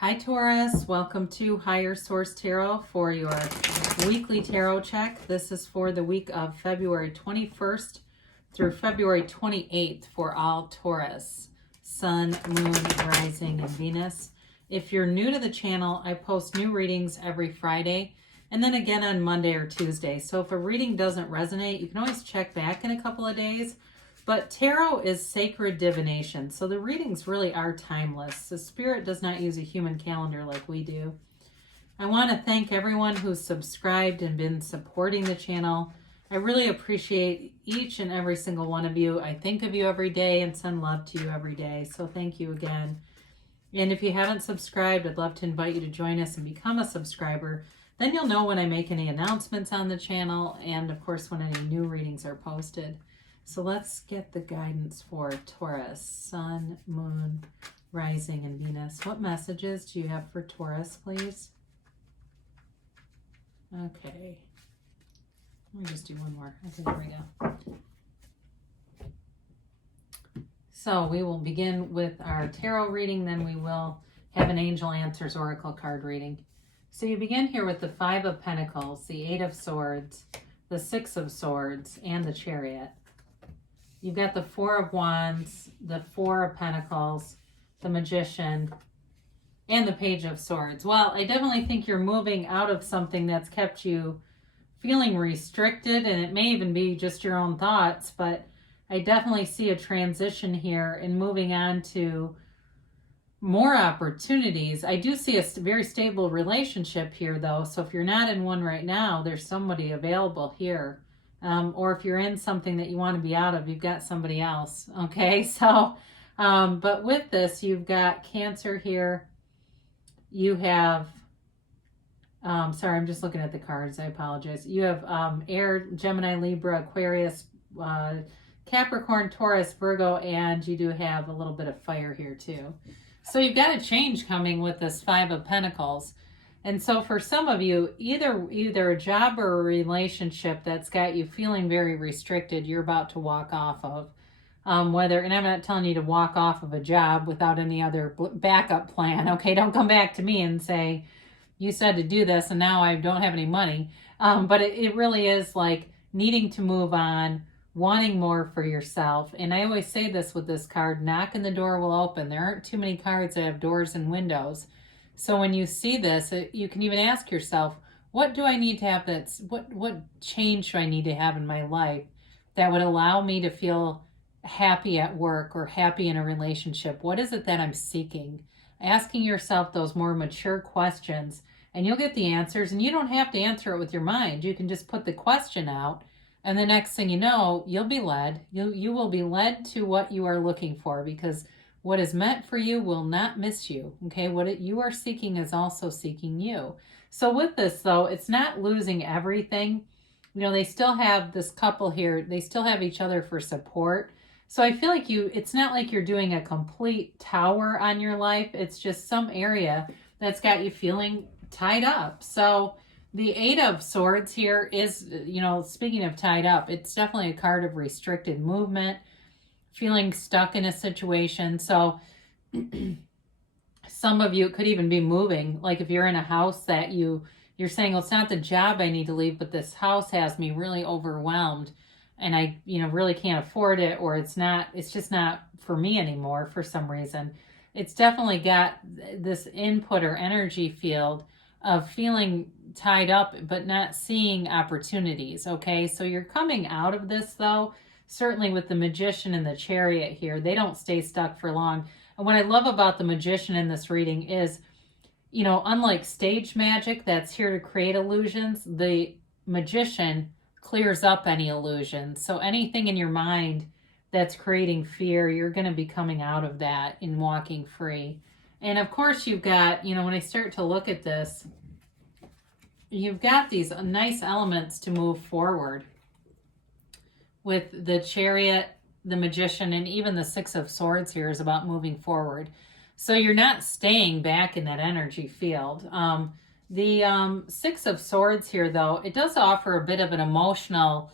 Hi Taurus, welcome to Higher Source Tarot for your weekly tarot check. This is for the week of February 21st through February 28th for all Taurus, Sun, Moon, Rising, and Venus. If you're new to the channel, I post new readings every Friday and then again on Monday or Tuesday. So if a reading doesn't resonate, you can always check back in a couple of days. But tarot is sacred divination, so the readings really are timeless. The spirit does not use a human calendar like we do. I want to thank everyone who's subscribed and been supporting the channel. I really appreciate each and every single one of you. I think of you every day and send love to you every day, so thank you again. And if you haven't subscribed, I'd love to invite you to join us and become a subscriber. Then you'll know when I make any announcements on the channel and, of course, when any new readings are posted. So let's get the guidance for Taurus, Sun, Moon, Rising, and Venus. What messages do you have for Taurus, please? Okay. Let me just do one more. Okay, there we go. So we will begin with our tarot reading, then we will have an Angel Answers Oracle card reading. So you begin here with the Five of Pentacles, the Eight of Swords, the Six of Swords, and the Chariot. You've got the Four of Wands, the Four of Pentacles, the Magician, and the Page of Swords. Well, I definitely think you're moving out of something that's kept you feeling restricted, and it may even be just your own thoughts, but I definitely see a transition here in moving on to more opportunities. I do see a very stable relationship here, though, so if you're not in one right now, there's somebody available here. Or if you're in something that you want to be out of, you've got somebody else. Okay, so, but with this, you've got Cancer here. You have, sorry, I'm just looking at the cards. I apologize. You have Air, Gemini, Libra, Aquarius, Capricorn, Taurus, Virgo, and you do have a little bit of fire here too. So you've got a change coming with this Five of Pentacles. And so for some of you, either a job or a relationship that's got you feeling very restricted, you're about to walk off of. And I'm not telling you to walk off of a job without any other backup plan. Okay, don't come back to me and say, you said to do this and now I don't have any money. But it really is like needing to move on, wanting more for yourself. And I always say this with this card, knock and the door will open. There aren't too many cards that have doors and windows. So when you see this, you can even ask yourself, what do I need to have what change do I need to have in my life that would allow me to feel happy at work or happy in a relationship? What is it that I'm seeking? Asking yourself those more mature questions, and you'll get the answers, and you don't have to answer it with your mind. You can just put the question out, and the next thing you know, you'll be led. You will be led to what you are looking for, because what is meant for you will not miss you, okay? What you are seeking is also seeking you. So with this, though, it's not losing everything. You know, they still have this couple here. They still have each other for support. So I feel like it's not like you're doing a complete tower on your life. It's just some area that's got you feeling tied up. So the Eight of Swords here is, you know, speaking of tied up, it's definitely a card of restricted movement, feeling stuck in a situation. So some of you could even be moving. Like if you're in a house that you're saying, well, it's not the job I need to leave, but this house has me really overwhelmed and I, really can't afford it, or it's just not for me anymore for some reason. It's definitely got this input or energy field of feeling tied up, but not seeing opportunities. Okay. So you're coming out of this though. Certainly with the Magician and the Chariot here, they don't stay stuck for long. And what I love about the Magician in this reading is, unlike stage magic that's here to create illusions, the Magician clears up any illusions. So anything in your mind that's creating fear, you're going to be coming out of that and walking free. And of course you've got, when I start to look at this, you've got these nice elements to move forward. With the Chariot, the Magician, and even the Six of Swords here is about moving forward. So you're not staying back in that energy field. The Six of Swords here, though, it does offer a bit of an emotional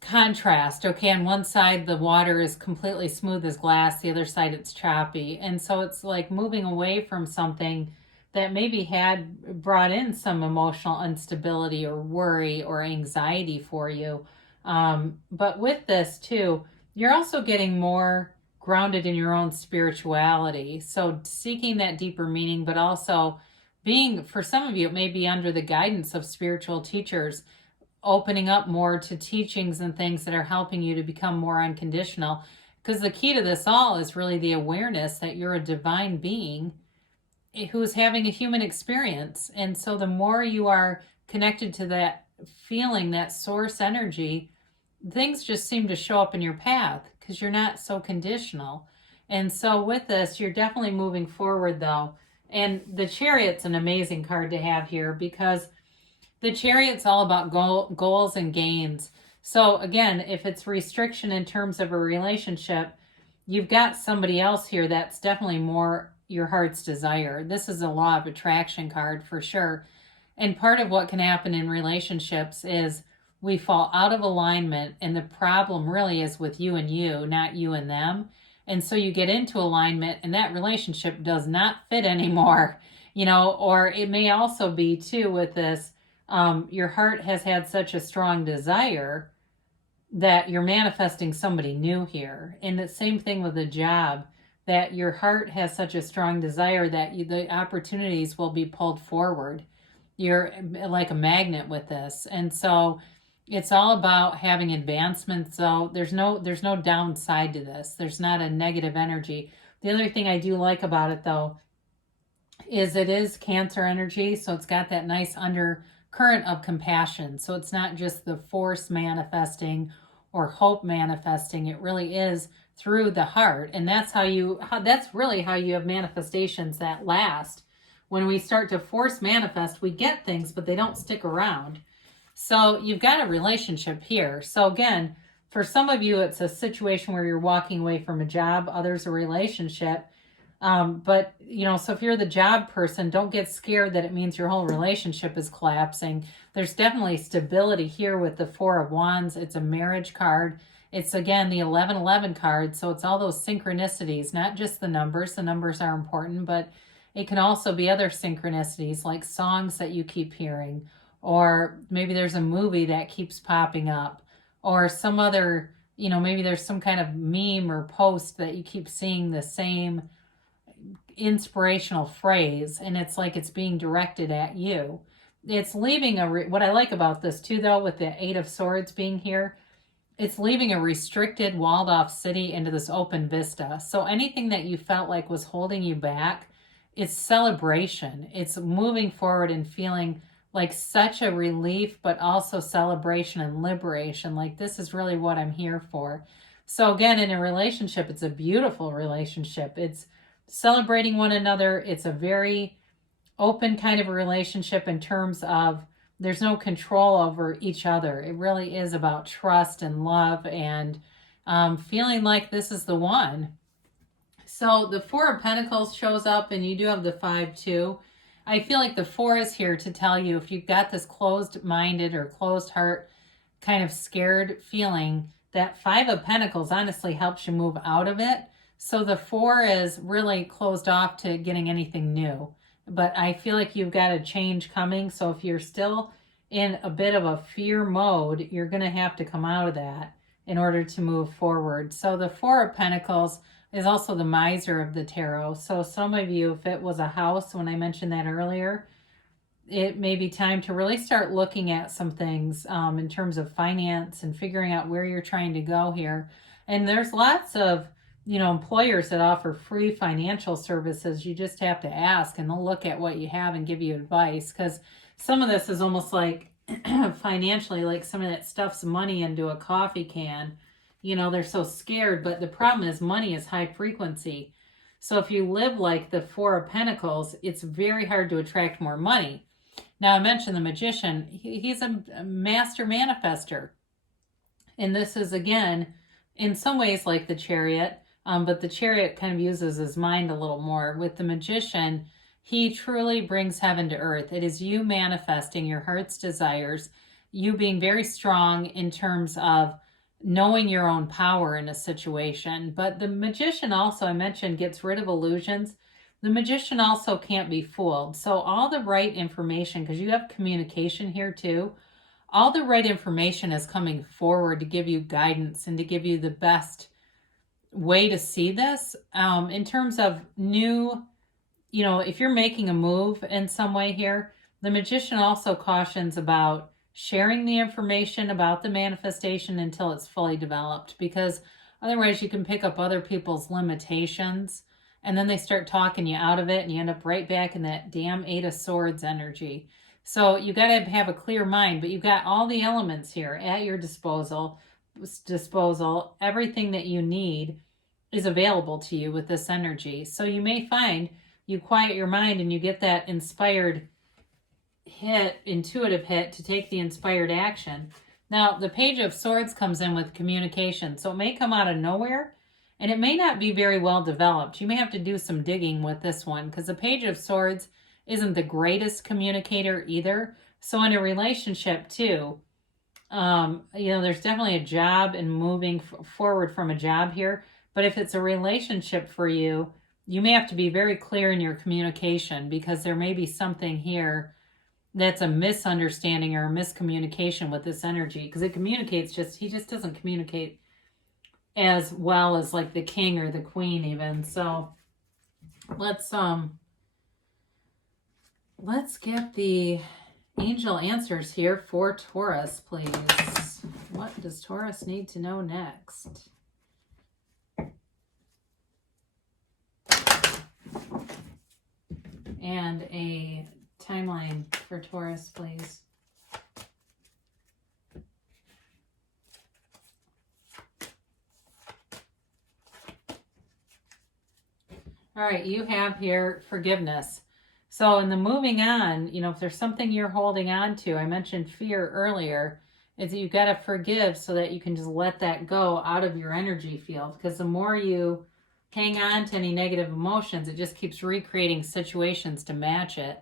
contrast. Okay, on one side the water is completely smooth as glass, the other side it's choppy. And so it's like moving away from something that maybe had brought in some emotional instability or worry or anxiety for you. But with this too, you're also getting more grounded in your own spirituality. So seeking that deeper meaning, but also being, for some of you, it may be under the guidance of spiritual teachers, opening up more to teachings and things that are helping you to become more unconditional. Because the key to this all is really the awareness that you're a divine being who's having a human experience. And so the more you are connected to that feeling, that source energy, things just seem to show up in your path because you're not so conditional. And so with this, you're definitely moving forward though. And the Chariot's an amazing card to have here because the Chariot's all about goals and gains. So again, if it's restriction in terms of a relationship, you've got somebody else here that's definitely more your heart's desire. This is a law of attraction card for sure. And part of what can happen in relationships is we fall out of alignment, and the problem really is with you and you, not you and them. And so you get into alignment and that relationship does not fit anymore, or it may also be too with this, your heart has had such a strong desire that you're manifesting somebody new here. And the same thing with the job, that your heart has such a strong desire that the opportunities will be pulled forward. You're like a magnet with this. And so it's all about having advancement. So there's no downside to this. There's not a negative energy. The other thing I do like about it though is it is Cancer energy. So it's got that nice undercurrent of compassion. So it's not just the force manifesting or hope manifesting. It really is through the heart. And that's really how you have manifestations that last. When we start to force manifest, we get things, but they don't stick around. So you've got a relationship here. So again, for some of you, it's a situation where you're walking away from a job, others a relationship. But so if you're the job person, don't get scared that it means your whole relationship is collapsing. There's definitely stability here with the Four of Wands. It's a marriage card. It's again the 1111 card. So it's all those synchronicities, not just the numbers. The numbers are important, but it can also be other synchronicities like songs that you keep hearing, or maybe there's a movie that keeps popping up, or some other, maybe there's some kind of meme or post that you keep seeing the same inspirational phrase, and it's like it's being directed at you. It's leaving what I like about this too, though, with the Eight of Swords being here, it's leaving a restricted, walled off city into this open vista. So anything that you felt like was holding you back, it's celebration. It's moving forward and feeling like such a relief, but also celebration and liberation. Like, this is really what I'm here for. So again, in a relationship, it's a beautiful relationship. It's celebrating one another. It's a very open kind of a relationship in terms of there's no control over each other. It really is about trust and love and feeling like this is the one. So the Four of Pentacles shows up, and you do have the 5 too. I feel like the 4 is here to tell you if you've got this closed-minded or closed heart kind of scared feeling, that 5 of Pentacles honestly helps you move out of it. So the 4 is really closed off to getting anything new. But I feel like you've got a change coming. So if you're still in a bit of a fear mode, you're going to have to come out of that in order to move forward. So the 4 of Pentacles is also the miser of the tarot. So some of you, if it was a house, when I mentioned that earlier, it may be time to really start looking at some things in terms of finance and figuring out where you're trying to go here. And there's lots of employers that offer free financial services. You just have to ask, and they'll look at what you have and give you advice, because some of this is almost like financially, like somebody that stuffs money into a coffee can. They're so scared, but the problem is money is high frequency. So if you live like the 4 of Pentacles, it's very hard to attract more money. Now, I mentioned the Magician. He's a master manifester. And this is, again, in some ways like the Chariot, but the Chariot kind of uses his mind a little more. With the Magician, he truly brings heaven to earth. It is you manifesting your heart's desires, you being very strong in terms of knowing your own power in a situation. But the Magician also, I mentioned, gets rid of illusions. The Magician also can't be fooled. So all the right information, because you have communication here too, all the right information is coming forward to give you guidance and to give you the best way to see this. In terms of new, if you're making a move in some way here, the Magician also cautions about sharing the information about the manifestation until it's fully developed, because otherwise you can pick up other people's limitations and then they start talking you out of it and you end up right back in that damn Eight of Swords energy. So you got to have a clear mind, but you've got all the elements here at your disposal. Everything that you need is available to you with this energy. So you may find you quiet your mind and you get that inspired hit, intuitive hit to take the inspired action. Now, the Page of Swords comes in with communication, so it may come out of nowhere and it may not be very well developed. You may have to do some digging with this one because the Page of Swords isn't the greatest communicator either. So in a relationship too, there's definitely a job and moving forward from a job here. But if it's a relationship for you, you may have to be very clear in your communication because there may be something here that's a misunderstanding or a miscommunication with this energy, because it communicates he just doesn't communicate as well as like the king or the queen even. So let's get the angel answers here for Taurus, please. What does Taurus need to know next? And a timeline for Taurus, please. All right, you have here forgiveness. So in the moving on, if there's something you're holding on to, I mentioned fear earlier, is that you've got to forgive so that you can just let that go out of your energy field. Because the more you hang on to any negative emotions, it just keeps recreating situations to match it.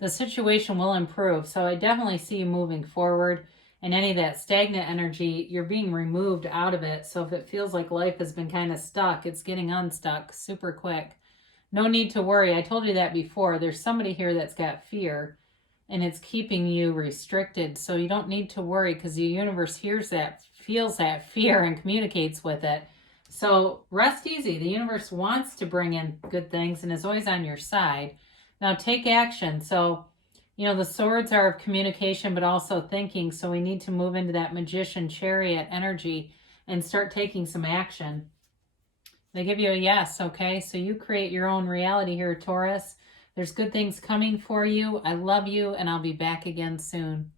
The situation will improve. So I definitely see you moving forward, and any of that stagnant energy, you're being removed out of it. So if it feels like life has been kind of stuck, it's getting unstuck super quick. No need to worry. I told you that before. There's somebody here that's got fear and it's keeping you restricted. So you don't need to worry because the universe hears that, feels that fear and communicates with it. So rest easy. The universe wants to bring in good things and is always on your side. Now take action. So, the swords are of communication, but also thinking. So we need to move into that Magician Chariot energy and start taking some action. They give you a yes, okay? So you create your own reality here, Taurus. There's good things coming for you. I love you, and I'll be back again soon.